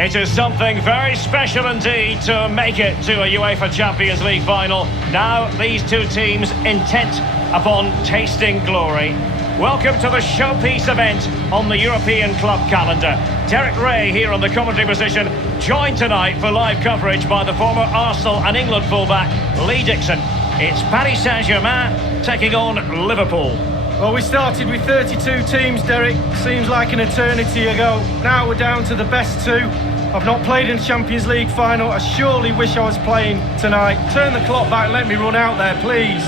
It is something very special indeed to make it to a UEFA Champions League final. Now these two teams intent upon tasting glory. Welcome to the showpiece event on the European club calendar. Derek Ray here on the commentary position, joined tonight for live coverage by the former Arsenal and England fullback Lee Dixon. It's Paris Saint-Germain taking on Liverpool. Well, we started with 32 teams, Derek. Seems like an eternity ago. Now we're down to the best two. I've not played in the Champions League final. I surely wish I was playing tonight. Turn the clock back and let me run out there, please.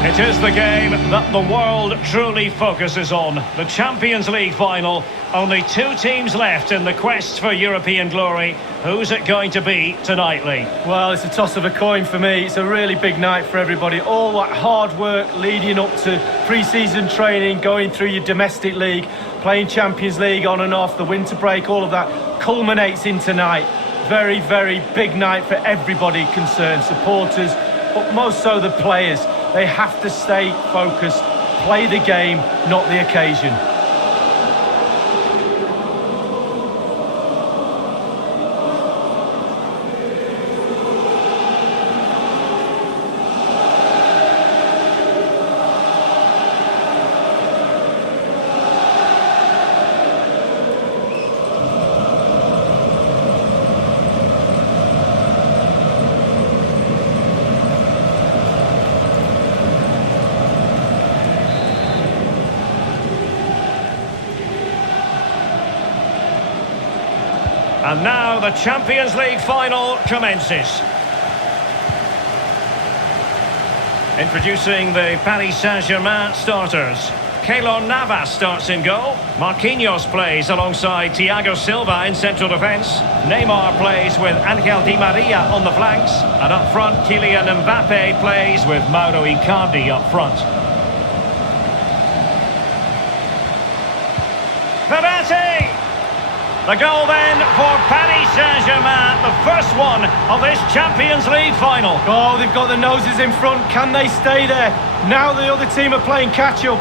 It is the game that the world truly focuses on. The Champions League final. Only two teams left in the quest for European glory. Who's it going to be tonight, Lee? Well, it's a toss of a coin for me. It's a really big night for everybody. All that hard work leading up to pre-season training, going through your domestic league, playing Champions League on and off, the winter break, all of that culminates in tonight. Very, very big night for everybody concerned. Supporters, but most so the players. They have to stay focused, play the game, not the occasion. And now the Champions League final commences. Introducing the Paris Saint-Germain starters. Keylor Navas starts in goal. Marquinhos plays alongside Thiago Silva in central defence. Neymar plays with Angel Di Maria on the flanks. And up front, Kylian Mbappe plays with Mauro Icardi up front. Verratti! The goal then for Paris Saint-Germain, the first one of this Champions League final. Oh, they've got the noses in front. Can they stay there? Now the other team are playing catch-up.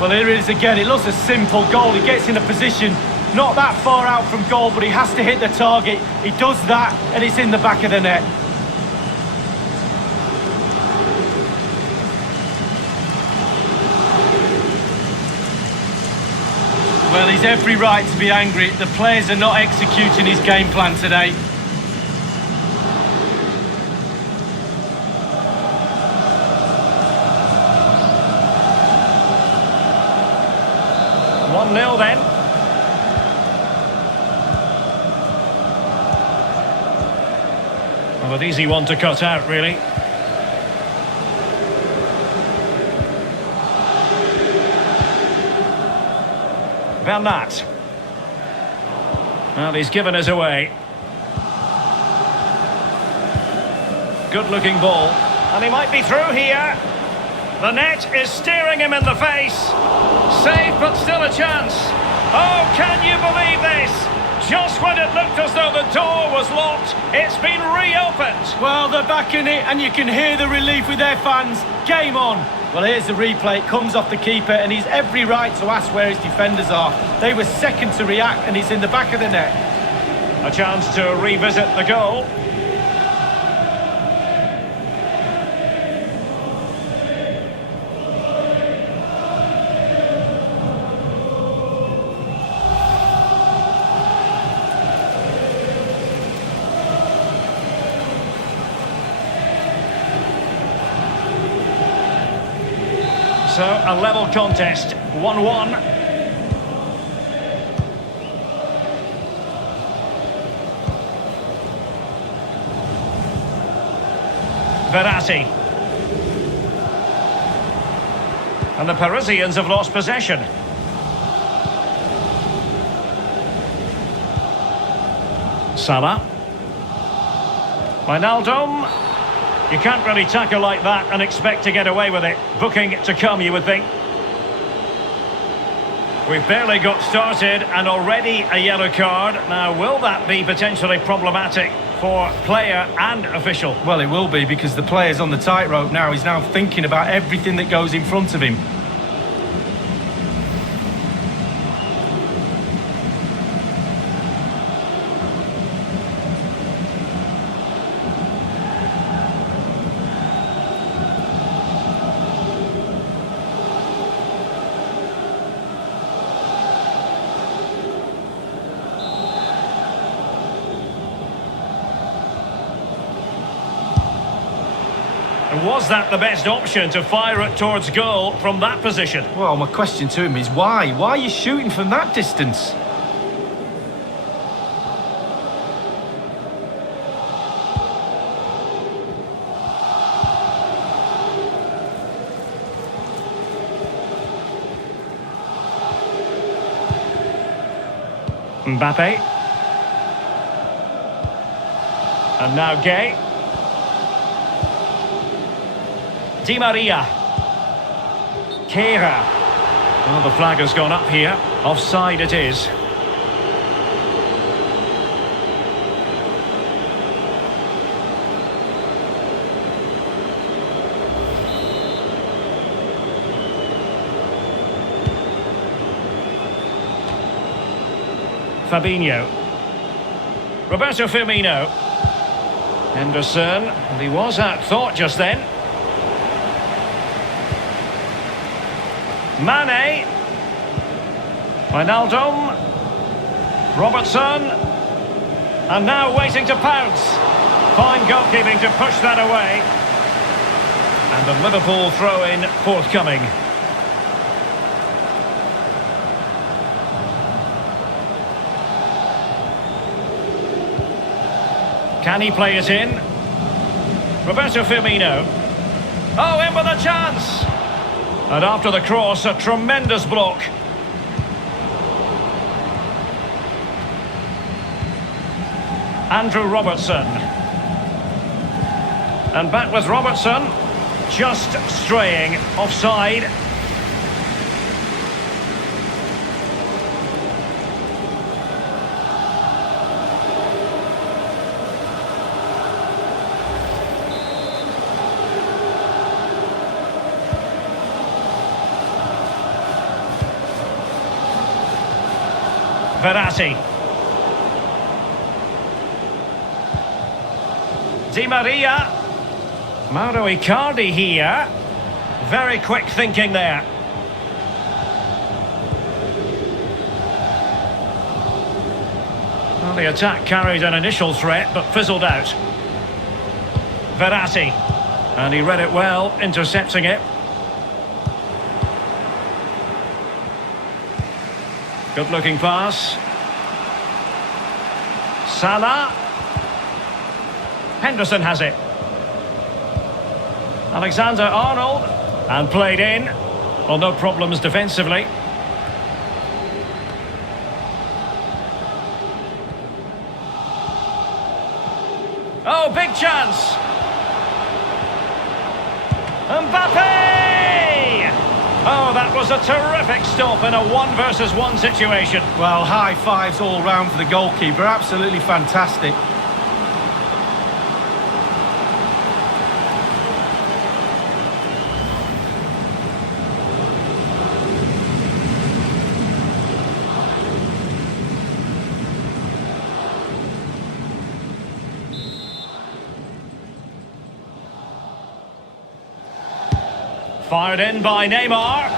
Well, here it is again. It looks a simple goal. He gets in a position not that far out from goal, but he has to hit the target. He does that, and it's in the back of the net. Well, he's every right to be angry. The players are not executing his game plan today. One 0 then. Well, an easy one to cut out, really. Bernat. Well, he's given us away. Good looking ball. And he might be through here. The net is staring him in the face. Safe, but still a chance. Oh, can you believe this? Just when it looked as though the door was locked, it's been reopened. Well, they're back in it, and you can hear the relief with their fans. Game on. Well, here's the replay. It comes off the keeper, and he's every right to ask where his defenders are. They were second to react, and he's in the back of the net. A chance to revisit the goal. So, a level contest, 1-1. Verratti. And the Parisians have lost possession. Salah. Wijnaldum. You can't really tackle like that and expect to get away with it. Booking to come, you would think. We've barely got started and already a yellow card. Now, will that be potentially problematic for player and official? Well, it will be, because the player's on the tightrope now. He's now thinking about everything that goes in front of him. Was that the best option, to fire it towards goal from that position? Well, my question to him is why? Why are you shooting from that distance? Mbappe. And now Gay. Di Maria. Kehrer. Well, the flag has gone up here. Offside it is. Fabinho. Roberto Firmino. Henderson. And he was at thought just then. Mane. Wijnaldum. Robertson. And now waiting to pounce. Fine goalkeeping to push that away. And the Liverpool throw-in forthcoming. Can he play it in? Roberto Firmino. Oh, in with a chance! And after the cross, a tremendous block. Andrew Robertson. And back with Robertson. Just straying offside. Verratti. Di Maria. Mauro Icardi here. Very quick thinking there. Well, the attack carried an initial threat but fizzled out. Verratti. And he read it well, intercepting it. Good looking pass. Salah. Henderson has it. Alexander-Arnold. And played in. Well, no problems defensively. Oh, big chance. Mbappe! Oh, that was a terrific stop in a 1-versus-1 situation. Well, high fives all round for the goalkeeper. Absolutely fantastic. Fired in by Neymar.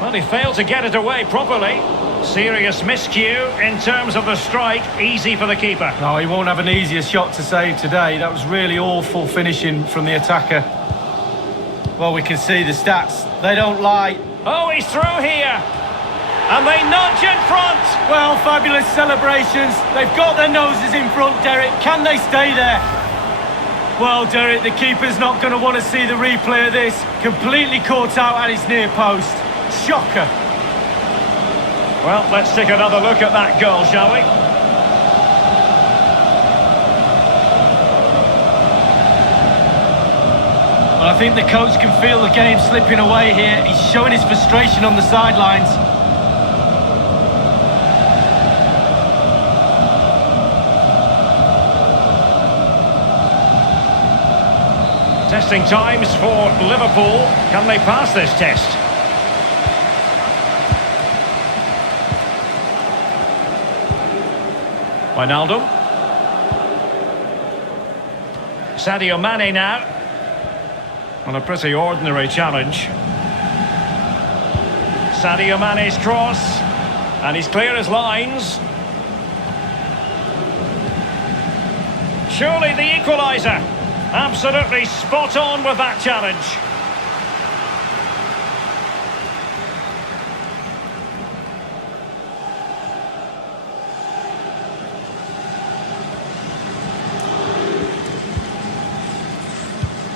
Well, he failed to get it away properly. Serious miscue in terms of the strike. Easy for the keeper. No, he won't have an easier shot to save today. That was really awful finishing from the attacker. Well, we can see the stats. They don't lie. Oh, he's through here. And they nudge in front. Well, fabulous celebrations. They've got their noses in front, Derek. Can they stay there? Well, Derek, the keeper's not going to want to see the replay of this. Completely caught out at his near post. Shocker. Well, let's take another look at that goal, shall we? Well, I think the coach can feel the game slipping away here. He's showing his frustration on the sidelines. Testing times for Liverpool. Can they pass this test? Wijnaldum. Sadio Mane now. On a pretty ordinary challenge. Sadio Mane's cross. And he's clear as lines. Surely the equaliser. Absolutely spot on with that challenge.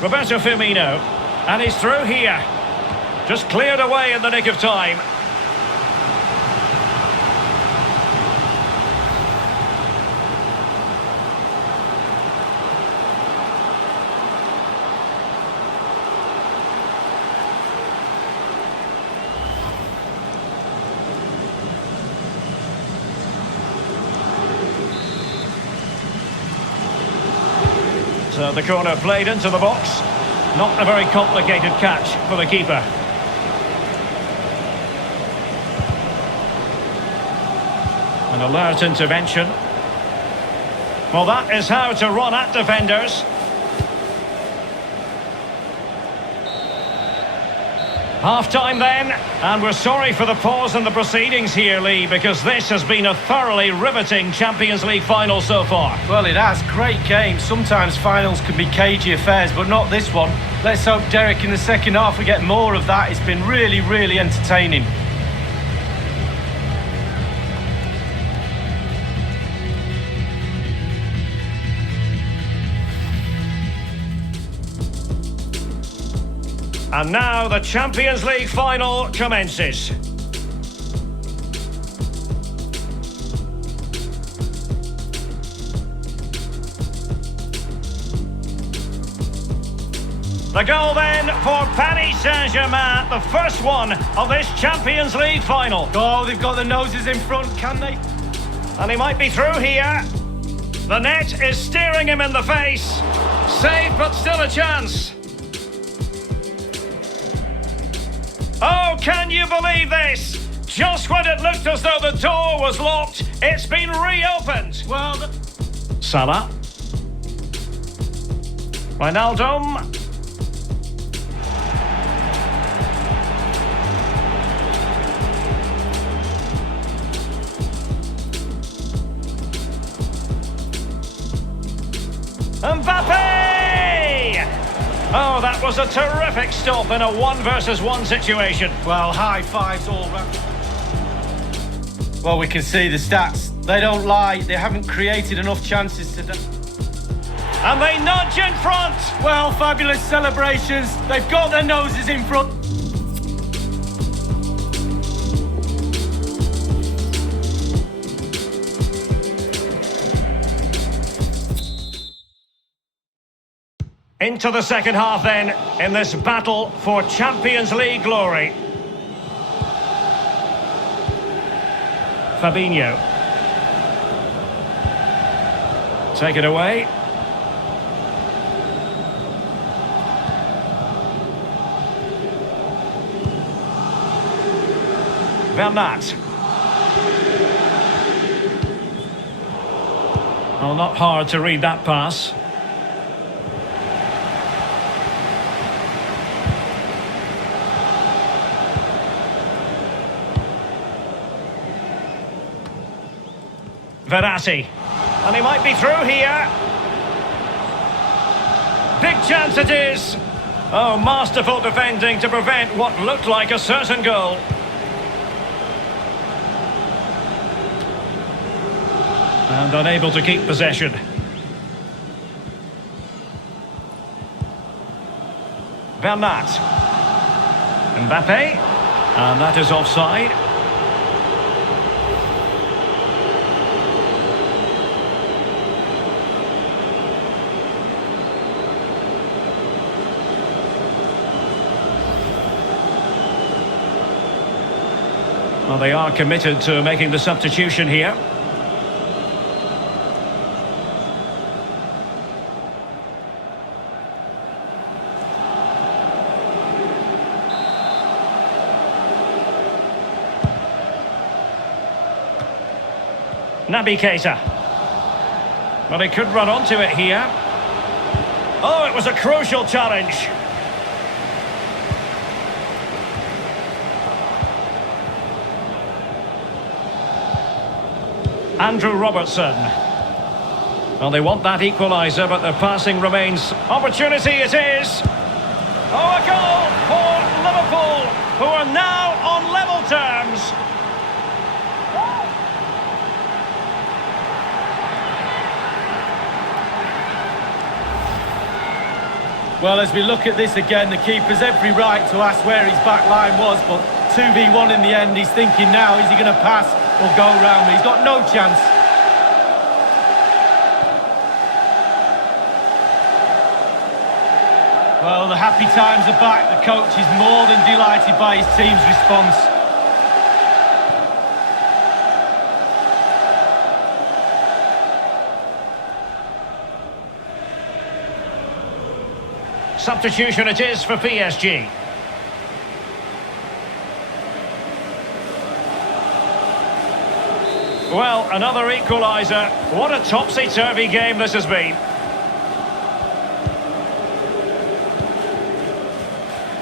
Roberto Firmino, and he's through here. Just cleared away in the nick of time. So the corner played into the box. Not a very complicated catch for the keeper. An alert intervention. Well, that is how to run at defenders. Half-time then, and we're sorry for the pause in the proceedings here, Lee, because this has been a thoroughly riveting Champions League final so far. Well, it has. Great game. Sometimes finals can be cagey affairs, but not this one. Let's hope, Derek, in the second half we get more of that. It's been really, really entertaining. And now the Champions League final commences. The goal then for Paris Saint-Germain, the first one of this Champions League final. Oh, they've got the noses in front, can they? And he might be through here. The net is staring him in the face. Saved, but still a chance. Oh, can you believe this? Just when it looked as though the door was locked, it's been reopened. Well, Salah. Wijnaldum. Mbappe! Oh, that was a terrific stop in a 1-versus-1 situation. well, high fives all round. Well, we can see the stats. They don't lie. They haven't created enough chances today. And they nudge in front. Well, fabulous celebrations. They've got their noses in front. Into the second half then, in this battle for Champions League glory. Fabinho. Take it away. Bernat. Well, not hard to read that pass. Verratti. And he might be through here. Big chance it is. Oh, masterful defending to prevent what looked like a certain goal. And unable to keep possession. Bernat. Mbappe. And that is offside. Well, they are committed to making the substitution here. Naby Keita. Well, he could run onto it here. Oh, it was a crucial challenge. Andrew Robertson. Well, they want that equaliser, but their passing remains. Opportunity it is. Oh, a goal for Liverpool, who are now on level terms. Well, as we look at this again, the keeper's every right to ask where his back line was, but 2v1 in the end. He's thinking now, is he going to pass or go round me? He's got no chance. Well, the happy times are back. The coach is more than delighted by his team's response. Substitution it is for PSG. Well, another equaliser. What a topsy-turvy game this has been.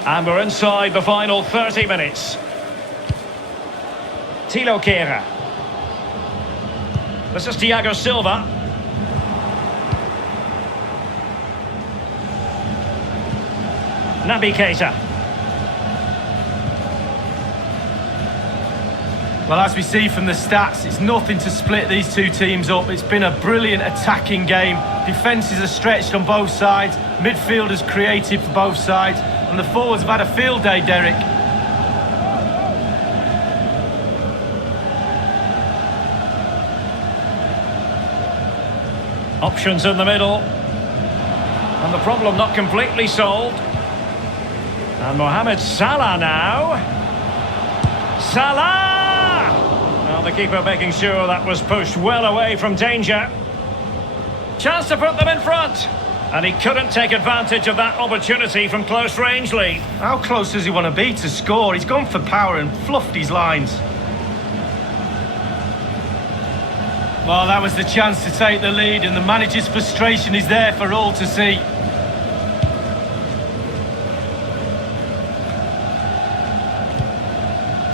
And we're inside the final 30 minutes. Thilo Kehrer. This is Thiago Silva. Naby Keita. Well, as we see from the stats, it's nothing to split these two teams up. It's been a brilliant attacking game. Defences are stretched on both sides. Midfielders creative for both sides. And the forwards have had a field day, Derek. Options in the middle. And the problem not completely solved. And Mohamed Salah now. Salah! Well, the keeper making sure that was pushed well away from danger. Chance to put them in front. And he couldn't take advantage of that opportunity from close range, Lee. How close does he want to be to score? He's gone for power and fluffed his lines. Well, that was the chance to take the lead, and the manager's frustration is there for all to see.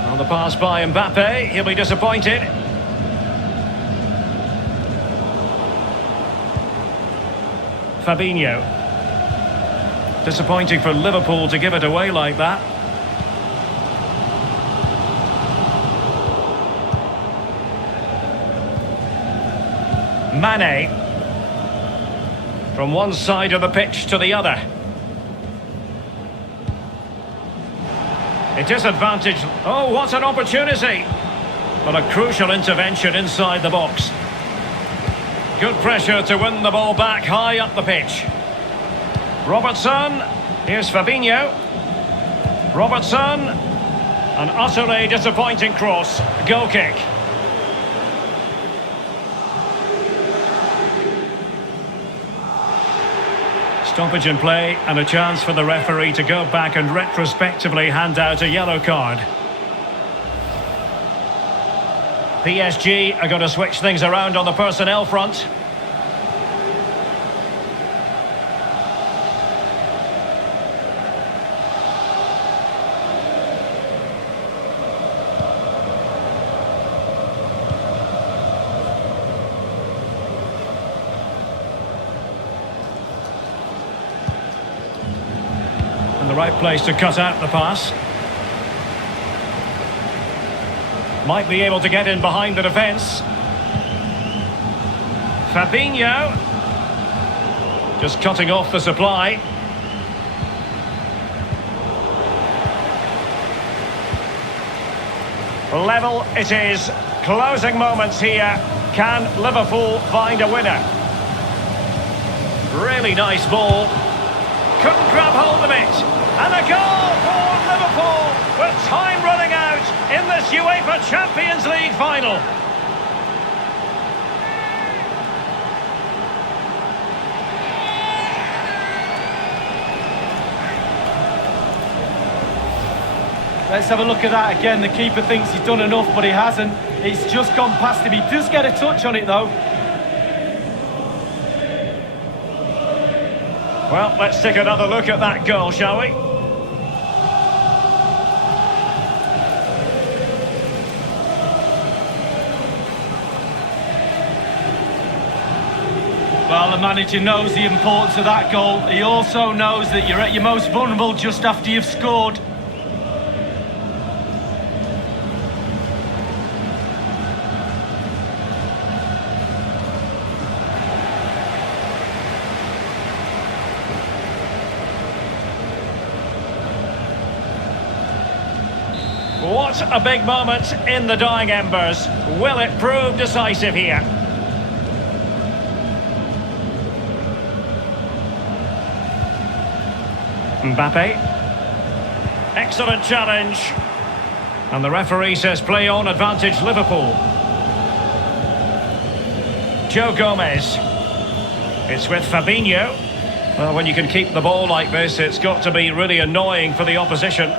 On the pass by Mbappe, he'll be disappointed. Fabinho. Disappointing for Liverpool to give it away like that. Mane. From one side of the pitch to the other. A disadvantage. Oh, what an opportunity! But a crucial intervention inside the box. Good pressure to win the ball back high up the pitch. Robertson. Here's Fabinho. Robertson. An utterly disappointing cross. Goal kick. Stoppage in play and a chance for the referee to go back and retrospectively hand out a yellow card. PSG are going to switch things around on the personnel front. And the right place to cut out the pass. Might be able to get in behind the defence. Fabinho. Just cutting off the supply. Level it is. Closing moments here. Can Liverpool find a winner? Really nice ball. Couldn't grab hold of it. And a goal for Liverpool with time running out in this UEFA Champions League final. Let's have a look at that again. The keeper thinks he's done enough, but he hasn't. It's just gone past him. He does get a touch on it, though. Well, let's take another look at that goal, shall we? Well, the manager knows the importance of that goal. He also knows that you're at your most vulnerable just after you've scored. What a big moment in the dying embers. Will it prove decisive here? Mbappe. Excellent challenge. And the referee says play on, advantage Liverpool. Joe Gomez. It's with Fabinho. Well, when you can keep the ball like this, it's got to be really annoying for the opposition.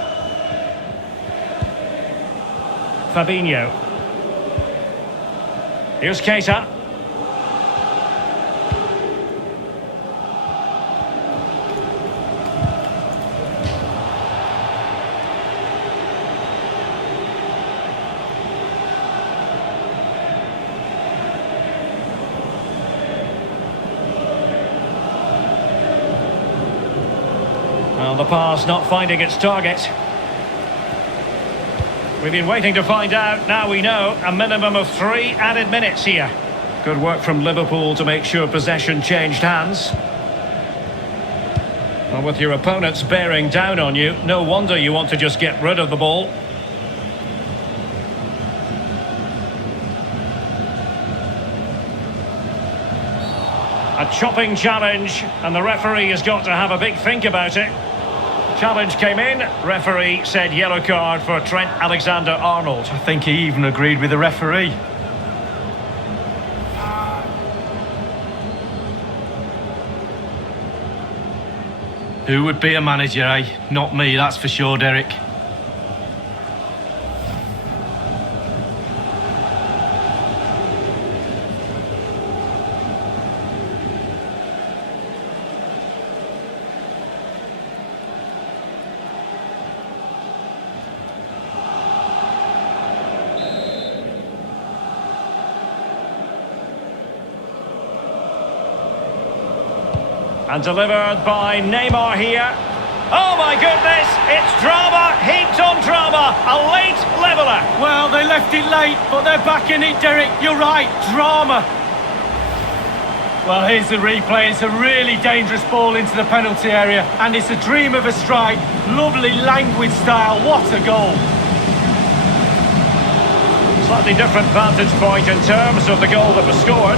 Fabinho. Here's Keita. Well, the pass not finding its target. We've been waiting to find out. Now we know. A minimum of 3 added minutes here. Good work from Liverpool to make sure possession changed hands. Well, with your opponents bearing down on you, no wonder you want to just get rid of the ball. A chopping challenge, and the referee has got to have a big think about it. Challenge came in, referee said yellow card for Trent Alexander-Arnold. I think he even agreed with the referee. Who would be a manager, eh? Not me, that's for sure, Derek. And delivered by Neymar here. Oh my goodness, it's drama, heaped on drama, a late leveller. Well, they left it late, but they're back in it, Derek. You're right, drama. Well, here's the replay. It's a really dangerous ball into the penalty area, and it's a dream of a strike. Lovely languid style, what a goal. Slightly different vantage point in terms of the goal that was scored.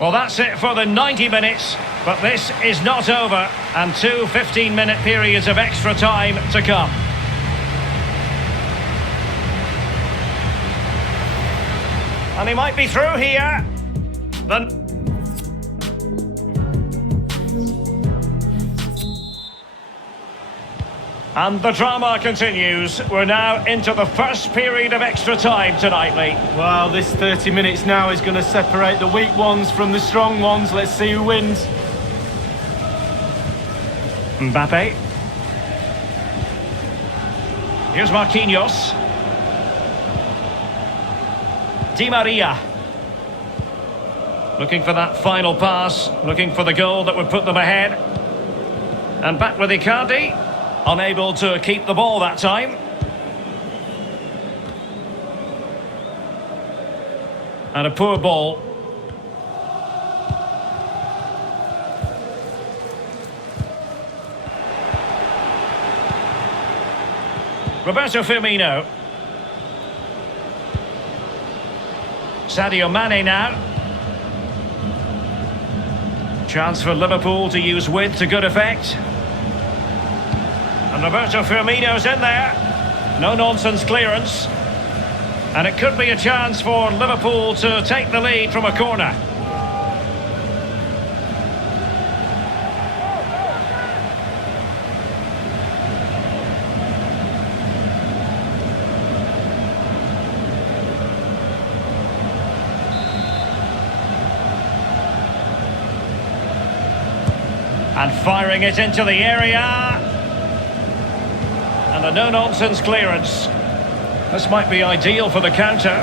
Well, that's it for the 90 minutes, but this is not over, and 2 15-minute periods of extra time to come. And he might be through here. And the drama continues. We're now into the first period of extra time tonight, Lee. Well, this 30 minutes now is going to separate the weak ones from the strong ones. Let's see who wins. Mbappe. Here's Marquinhos. Di Maria. Looking for that final pass, looking for the goal that would put them ahead. And back with Icardi, unable to keep the ball that time. And a poor ball. Roberto Firmino. Sadio Mane now. Chance for Liverpool to use width to good effect. And Roberto Firmino's in there. No-nonsense clearance. And it could be a chance for Liverpool to take the lead from a corner. And firing it into the area. And a no-nonsense clearance. This might be ideal for the counter.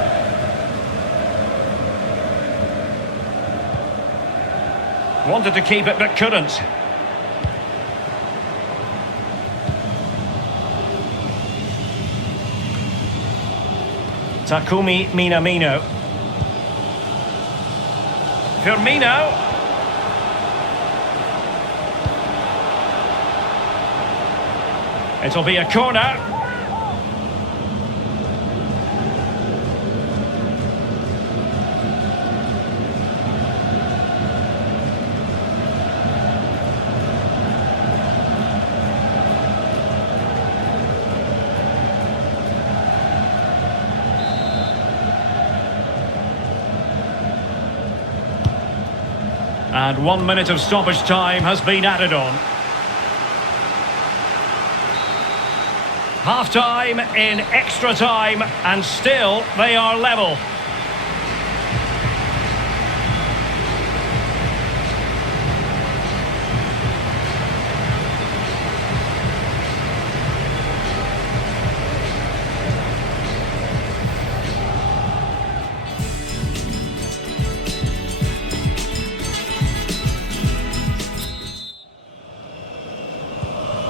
Wanted to keep it but couldn't. Takumi Minamino. Firmino. It'll be a corner. And 1 minute of stoppage time has been added on. Half-time in extra time, and still they are level.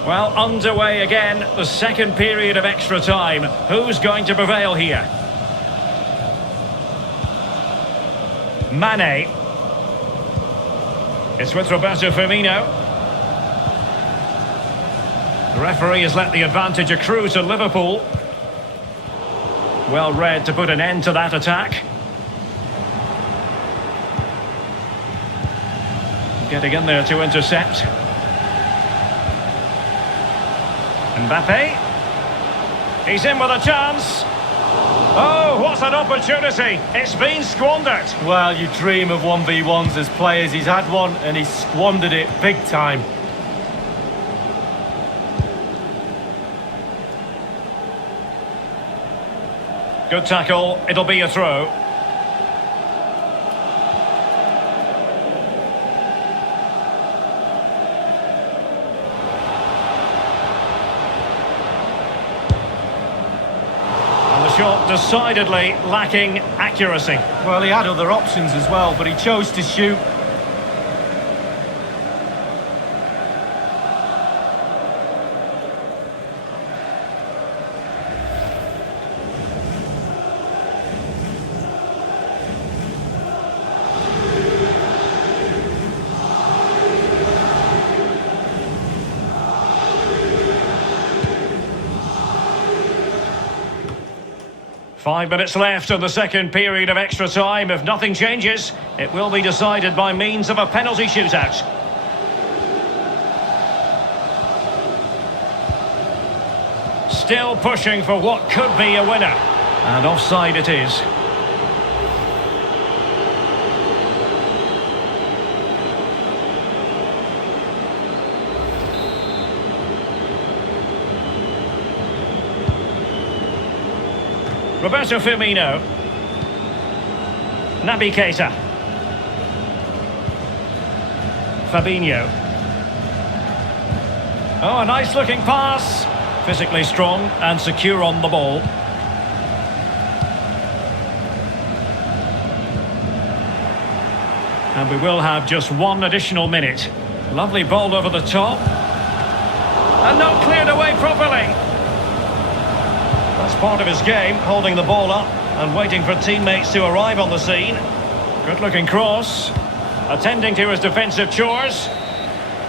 Well, underway again, the second period of extra time. Who's going to prevail here? Mane. It's with Roberto Firmino. The referee has let the advantage accrue to Liverpool. Well read to put an end to that attack. Getting in there to intercept. Mbappe. He's in with a chance. Oh, what an opportunity. It's been squandered. Well, you dream of 1v1s as players. He's had one and he's squandered it big time. Good tackle. It'll be a throw. Shot decidedly lacking accuracy. Well, he had other options as well, but he chose to shoot. Five minutes left of the second period of extra time. If nothing changes, it will be decided by means of a penalty shootout. Still pushing for what could be a winner. And offside it is. Roberto Firmino. Naby Keita. Fabinho. Oh, a nice looking pass. Physically strong and secure on the ball. And we will have just one additional minute. Lovely ball over the top. And not cleared away properly. That's part of his game, holding the ball up and waiting for teammates to arrive on the scene. Good looking cross. Attending to his defensive chores.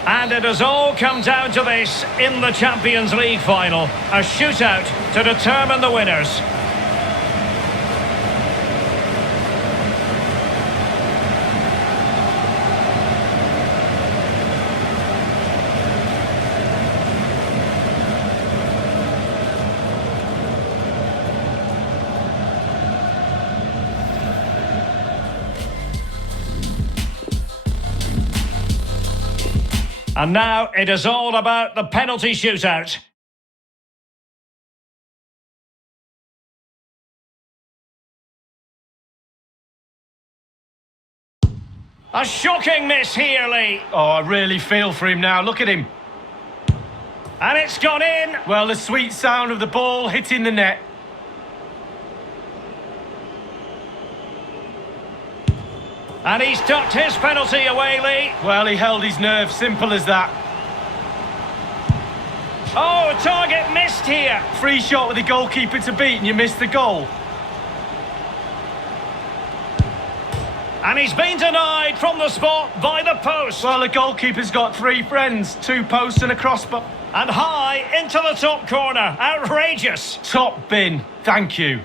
And it has all come down to this in the Champions League final. A shootout to determine the winners. And now it is all about the penalty shootout. A shocking miss here, Lee. Oh, I really feel for him now. Look at him. And it's gone in. Well, the sweet sound of the ball hitting the net. And he's tucked his penalty away, Lee. Well, he held his nerve, simple as that. Oh, target missed here. Free shot with the goalkeeper to beat and you missed the goal. And he's been denied from the spot by the post. Well, the goalkeeper's got three friends, 2 posts and a crossbar. And high into the top corner. Outrageous. Top bin, thank you.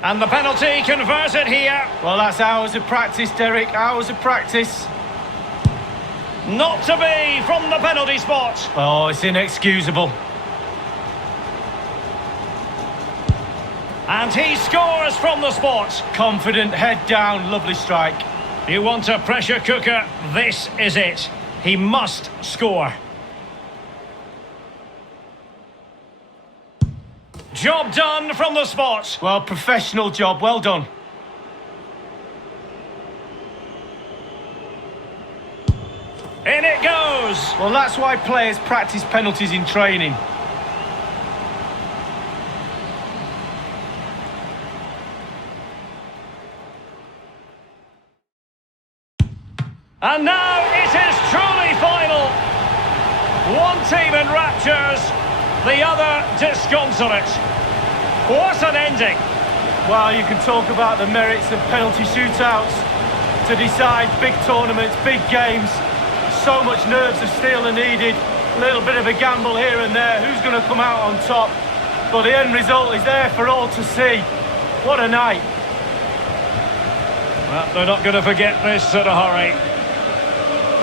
And the penalty converted here. Well, that's hours of practice, Derek, hours of practice. Not to be from the penalty spot. Oh, it's inexcusable. And he scores from the spot. Confident, head down, lovely strike. You want a pressure cooker? This is it. He must score. Job done from the spot. Well, professional job, well done. In it goes. Well, that's why players practice penalties in training. And now it is truly final. One team in raptures, the other disconsolate. What an ending. Well, you can talk about the merits of penalty shootouts to decide big tournaments, big games. So much nerves of steel are needed. A little bit of a gamble here and there. Who's going to come out on top? But the end result is there for all to see. What a night. Well, they're not going to forget this in a hurry.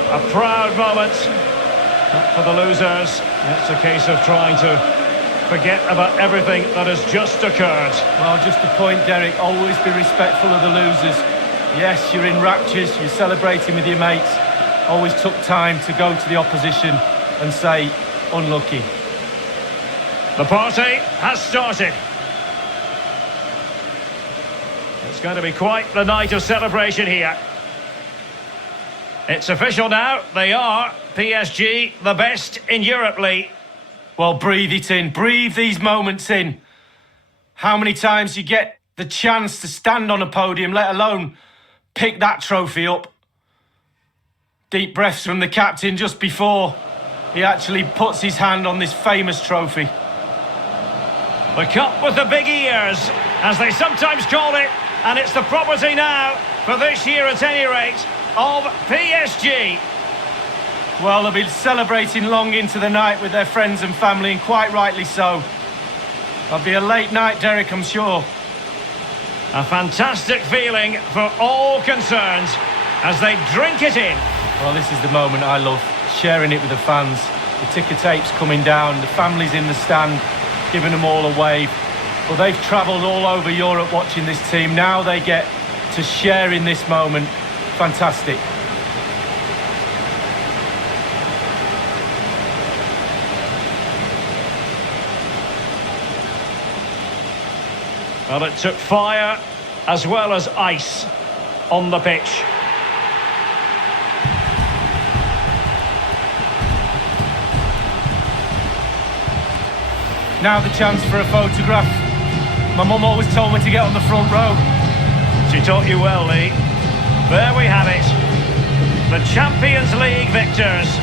A proud moment. Not for the losers. It's a case of trying to forget about everything that has just occurred. Well, just a point, Derek. Always be respectful of the losers. Yes, you're in raptures. You're celebrating with your mates. Always took time to go to the opposition and say, unlucky. The party has started. It's going to be quite the night of celebration here. It's official now. They are PSG, the best in Europe, Lee. Well, breathe it in. Breathe these moments in. How many times you get the chance to stand on a podium, let alone pick that trophy up? Deep breaths from the captain just before he actually puts his hand on this famous trophy. The cup with the big ears, as they sometimes call it, and it's the property now, for this year at any rate, of PSG. Well, they'll be celebrating long into the night with their friends and family, and quite rightly so. It'll be a late night, Derek, I'm sure. A fantastic feeling for all concerned as they drink it in. Well, this is the moment I love, sharing it with the fans. The ticker tape's coming down, the family's in the stand, giving them all a wave. Well, they've travelled all over Europe watching this team. Now they get to share in this moment. Fantastic. Well, it took fire as well as ice on the pitch. Now the chance for a photograph. My mum always told me to get on the front row. She taught you well, Lee. There we have it. The Champions League victors